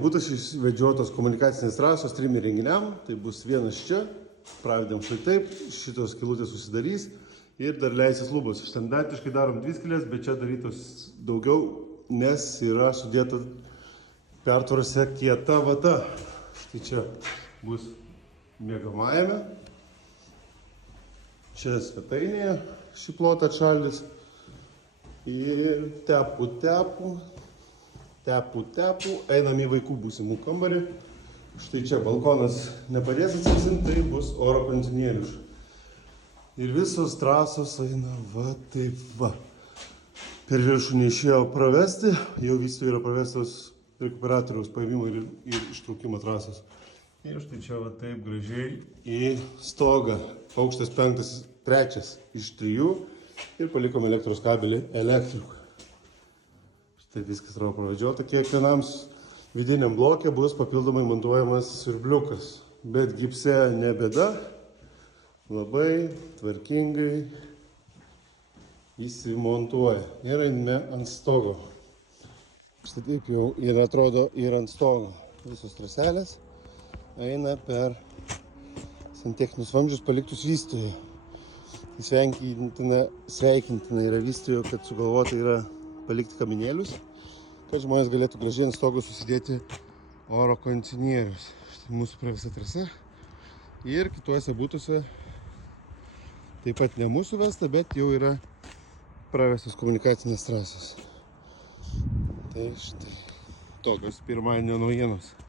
Būtų išvedžiotos komunikacinės trasos 3 įrenginiam, tai bus vienas čia, pravedėm štai taip, šitos skylutės susidarys ir dar leisis lubos. Standartiškai darom 2 skylės, bet čia darytos daugiau, nes yra sudėta pertvarose kieta vata. Štai čia bus miegamajame, čia svetainėje šį plotą atšaldys ir tepu, einam į vaikų būsimų kambarį. Štai čia balkonas nepadės atsisinti, tai bus oro kondicionierius. Ir visos trasos eina va taip va. Per viršų neišėjo pravesti, jau vystytojų yra pravestos rekuperatoriaus paėmimo ir ištraukimo trasos. Ir štai čia va taip gražiai į stogą. Aukštas 3 iš 3 ir palikom elektros kabelį elektrikui. Štai viskas yra pravedžiota. Kiekvienam vidiniam blokė bus papildomai montuojamas siurbliukas. Bet gipse ne bėda. Labai tvarkingai įsimontuoja. Ir einame ant stogo. Štai taip jau ir atrodo ir ant stogo. Visos traselės eina per santechninius vamzdžius paliktus vystytojui. Sveikintina yra vystytojo, kad sugalvota yra palikti kaminėlius, kad žmonės galėtų gražiai ant stogo susidėti oro kondicionierius. Štai mūsų pravesta trasa. Ir kituose būtuose taip pat ne mūsų vesta, bet jau yra pravestos komunikacinės trasos. Tai štai tokios pirmadienio naujienos.